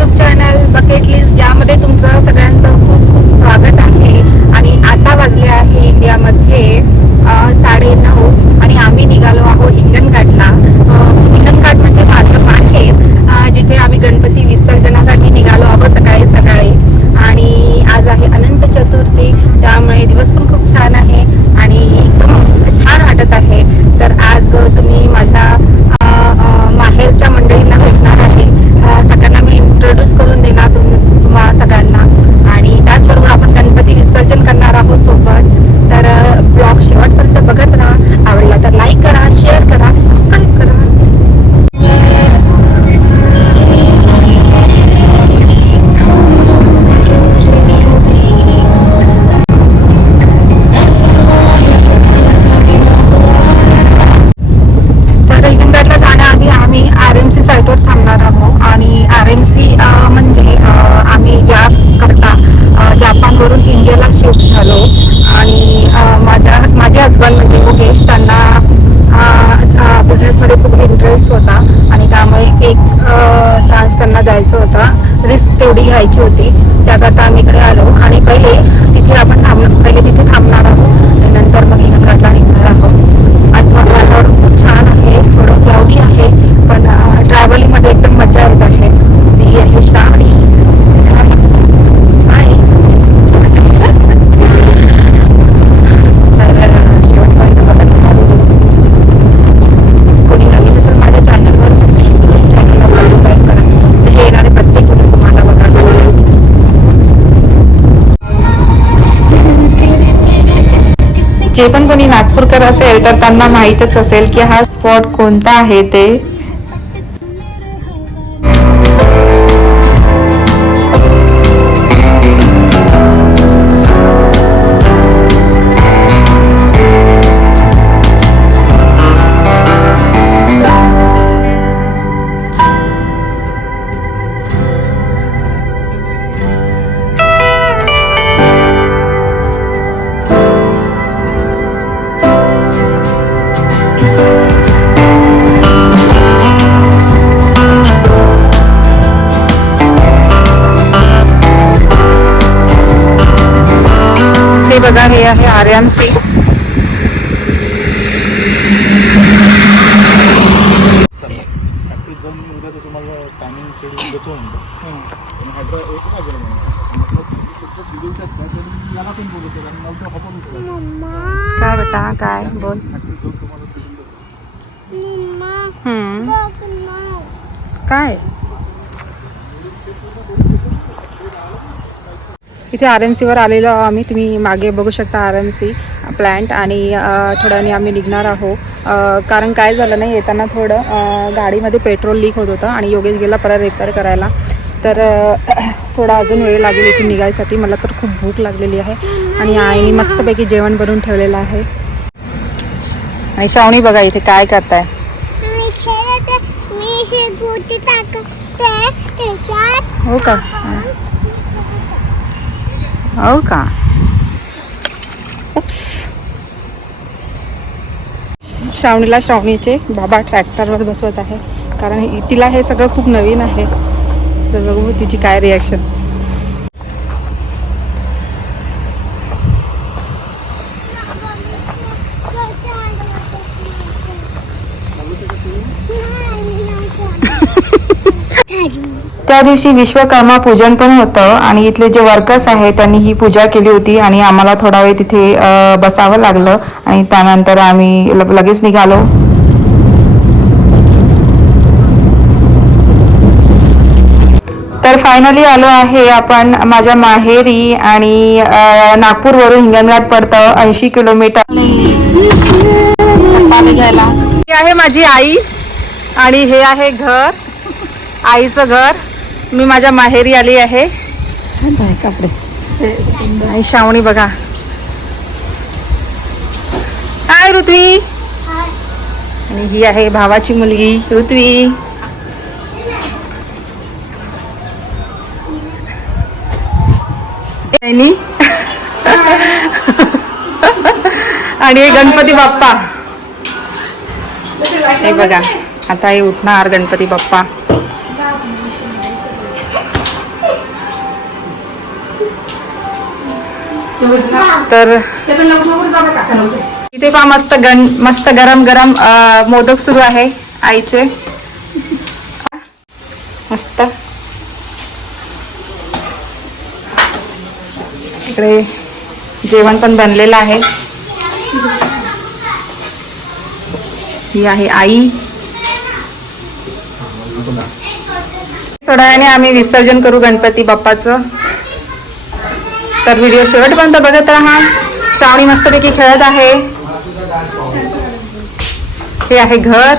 YouTube channel bucket list ज्यामध्ये तुमचं सगळ्यांचं खूप खूप स्वागत आहे. आणि आता वाजले आहे इंडियामध्ये साडे नऊ आणि आम्ही निघालो आहो हिंगणघाटला. रिस्क घ्यायची होती त्याकरता आम्ही इकडे आलो. आणि पहिले तिथे आपण जे पण कोणी नागपूरकर असेल तर त्यांना माहीतच असेल की हा स्पॉट कोणता आहे ते. त्यात काय तर मी याला पण बोलतो आणि मला तो हॉपन उचलायचा काय बता काय बोल ॲक्टिव्ह जाऊन तुम्हाला शेड्यूल देतो हम्म. काय इथे आर एम सीवर आलेलो आहो आम्ही. तुम्ही मागे बघू शकता आर एम सी प्लॅन्ट आणि थोड्याने आम्ही निघणार आहो कारण काय झालं नाही येताना थोडं गाडीमध्ये पेट्रोल लीक होत होतं आणि योगेश गेला परत रिपेअर करायला. तर थोडा अजून वेळ लागेल इथून निघायसाठी. मला तर खूप भूक लागलेली आहे आणि आईने मस्तपैकी जेवण बनवून ठेवलेलं आहे. आणि श्रावणी बघा इथे काय करताय. हे हो का? हो का? उप्स. श्रावणीला श्रावणीचे बाबा ट्रॅक्टरवर बसवत आहे. कारण तिला हे सगळं खूप नवीन आहे. तर बघू तिची काय रिॲक्शन त्या दिवशी विश्वकर्मा पूजन पण होतं आणि इथले जे वर्कर्स आहेत त्यांनी ही पूजा केली होती आणि आम्हाला थोडा वेळ तिथे बसावं लागलं आणि त्यानंतर आम्ही लगेच निघालो. तर फायनली आलो आहे आपण माझ्या माहेरी आणि नागपूरवरून हिंगणघाट पडतं ऐंशी किलोमीटर. ही आहे माझी आई आणि हे आहे घर आईचं घर. मी माझ्या माहेरी आली आहे. कपडे. आणि श्रावणी बघा. हाय ऋत्वी. आणि ही आहे भावाची मुलगी ऋत्वी. आणि हे गणपती बाप्पा. हे बघा आता हे उठणार गणपती बाप्पा. तर इथे पहा मस्त गण मस्त गरम गरम मोदक सुरू आहे आईचे. मस्त. इकडे जेवण पण बनलेलं आहे. ही आहे आई. थोड्या वेळाने आम्ही विसर्जन करू गणपती बाप्पाचं. तर व्हिडिओ शेवटपर्यंत बघत राहा. श्रावणी मस्तपैकी खेळत आहे. हे आहे घर.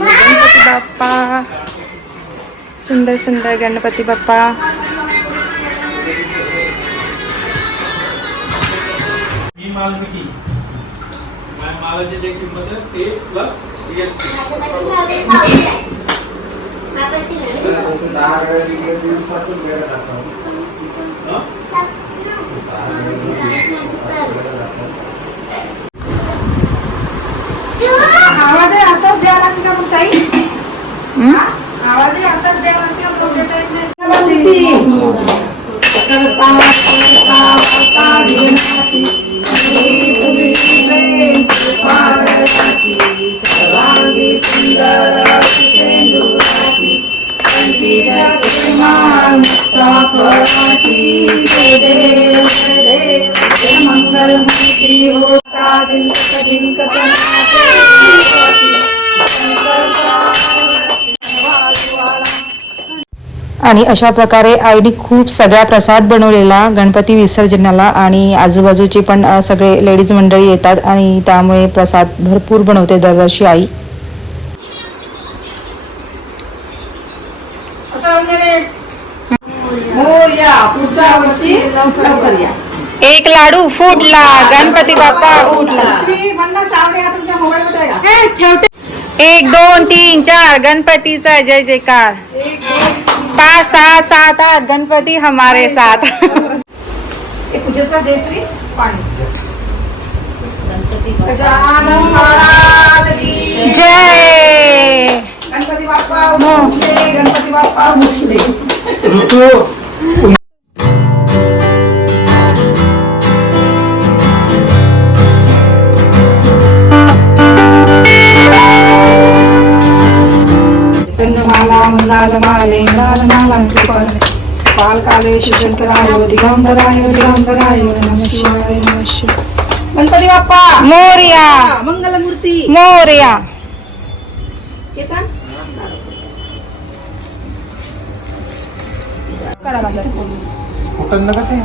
गणपती बाप्पा. सुंदर सुंदर गणपती बाप्पा. ही माल विकी मा- मालाची जे किंमत आहे ते प्लस Gracias. आणि अशा प्रकारे आईने खूप सगळा प्रसाद बनवलेला गणपती विसर्जनाला आणि आजूबाजूचे पण सगळे लेडीज मंडळी येतात आणि त्यामुळे प्रसाद भरपूर बनवते दरवर्षी आई. एक लाडू फुटला गणपती बाप्पा उठला. एक दोन तीन चार गणपतीचा जय जयकार. पाच सहा सात आठ गणपती हमारे साथ। पूजेचा जयश्री? पाणी जय। गणपती बाप्पा गणपती बाप्पा पालकाले शिवशंकराय दिगंबराय दिगंबराय नमः शिवाय नमः शिवाय गणपती बाप्पा मोर्या मंगलमूर्ती मोर्या येतात कुठं नका ते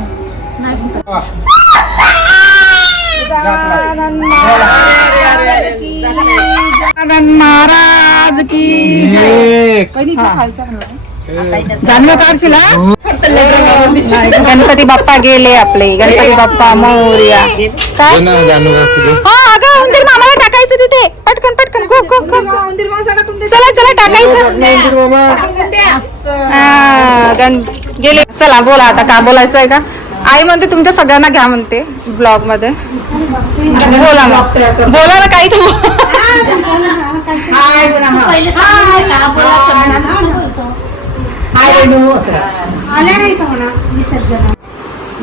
महाराज जानवे काढशील हा? गणपती बाप्पा गेले आपले. गणपती बाप्पा मोर्या. काय हो. हा उंदीर मामाला टाकायचं तिथे. पटकन पटकन गो गो गो गो. चला चला टाकायचं. हा, गण गेले. चला बोला आता का बोलायचं आहे का? आई म्हणते तुमच्या सगळ्यांना घ्या म्हणते ब्लॉगमध्ये बोला मग. बोला ना काही तर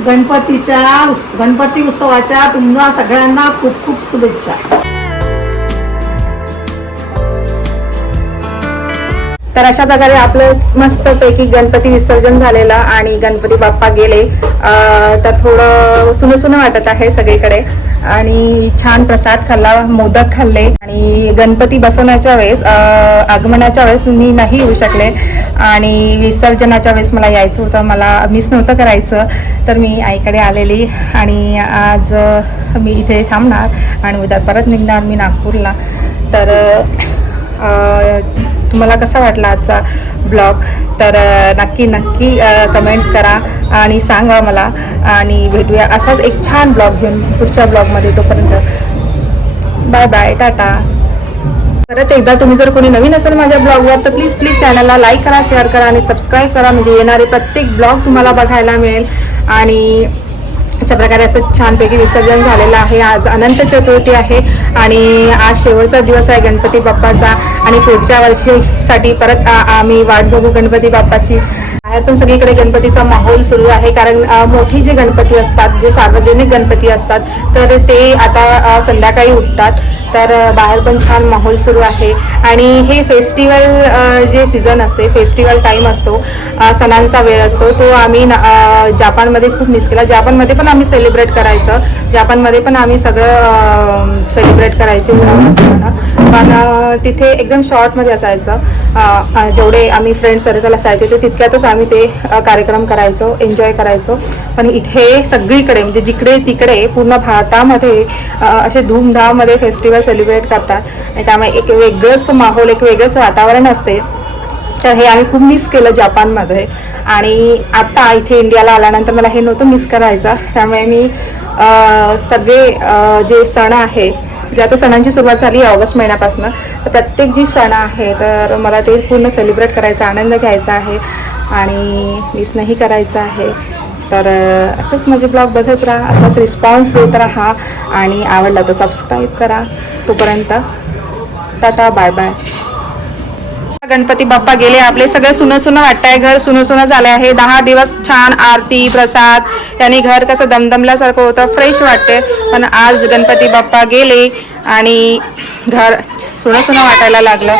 गणपतीच्या उस- गणपती उत्सवाच्या तुम्हा सगळ्यांना खूप खूप शुभेच्छा. तर अशा प्रकारे आपलं मस्तपैकी गणपती विसर्जन झालेलं आणि गणपती बाप्पा गेले. तर थोडं सुनं सुनं वाटत आहे सगळीकडे. आणि छान प्रसाद खाल्ला मोदक खाल्ले. आणि गणपती बसवण्याच्या वेळेस आगमनाच्या वेळेस मी नाही येऊ शकले. आणि विसर्जनाच्या वेळेस मला यायचं होतं. मला मिस नव्हतं करायचं. तर मी आईकडे आलेली आणि आज मी इथे थांबणार आणि उद्या परत निघणार मी नागपूरला. तर तुम्हाला कसा वाटला आजचा ब्लॉग? तर नक्की नक्की कमेंट्स करा आणि सांगा मला. आणि भेटूया असाच एक छान ब्लॉग घेऊन पुढच्या ब्लॉगमध्ये तोपर्यंत. Bye bye tata. परत एकदा तुम्ही जर कोणी नवीन असेल माझ्या ब्लॉगवर तर प्लीज प्लीज चॅनलला लाईक करा शेअर करा आणि सबस्क्राईब करा. म्हणजे येणारे प्रत्येक ब्लॉग तुम्हाला बघायला मिळेल. आणि अशा प्रकारे असं छानपैकी विसर्जन झालेलं आहे. आज अनंत चतुर्थी आहे आणि आज शेवटचा दिवस आहे गणपती बाप्पाचा आणि पुढच्या वर्षीसाठी परत आम्ही वाट बघू गणपती बाप्पाची. बाहेर पण सगळीकडे गणपतीचा माहोल सुरू आहे. कारण मोठी जे गणपती असतात जे सार्वजनिक गणपती असतात तर ते आता संध्याकाळी उठतात. तर बाहेर पण छान माहोल सुरू आहे. आणि हे फेस्टिवल जे सीझन असते फेस्टिवल टाईम असतो सणांचा वेळ असतो तो आम्ही ना- जापानमध्ये खूप मिस केला. जापानमध्ये पण आम्ही सेलिब्रेट करायचं. जापानमध्ये पण आम्ही सगळं सेलिब्रेट करायचे. सण पण तिथे एकदम शॉर्टमध्ये असायचं. जेवढे आम्ही फ्रेंड सर्कल असायचे ते तितक्यातच आम्ही आम्ही ते कार्यक्रम करायचो एन्जॉय करायचो. पण इथे सगळीकडे म्हणजे जिकडे तिकडे पूर्ण भारतामध्ये असे धूमधाममध्ये फेस्टिवल सेलिब्रेट करतात. आणि त्यामुळे एक वेगळंच माहोल एक वेगळंच वातावरण असते. तर हे आम्ही खूप मिस केलं जपानमध्ये. आणि आता इथे इंडियाला आल्यानंतर मला हे नव्हतं मिस करायचं. त्यामुळे मी सगळे जे सण आहे म्हणजे आता सणांची सुरुवात झाली आहे ऑगस्ट महिन्यापासून तर प्रत्येक जी सण आहे तर मला ते पूर्ण सेलिब्रेट करायचा आनंद घ्यायचा आहे आणि मिसनंही करायचं आहे. तर असंच माझे ब्लॉग बघत राहा असाच रिस्पॉन्स देत राहा आणि आवडला तर सबस्क्राईब करा. तोपर्यंत tata bye bye Ganpati Bappa गेले आपले सगळं सुनं सुनं वाटतंय घर सुनं सुनं झालं आहे. दहा दिवस छान आरती प्रसाद त्यांनी घर कसं दमदमल्यासारखं होतं फ्रेश वाटते पण आज गणपती बाप्पा गेले आणि घर सुनं सुनं वाटायला लागलं.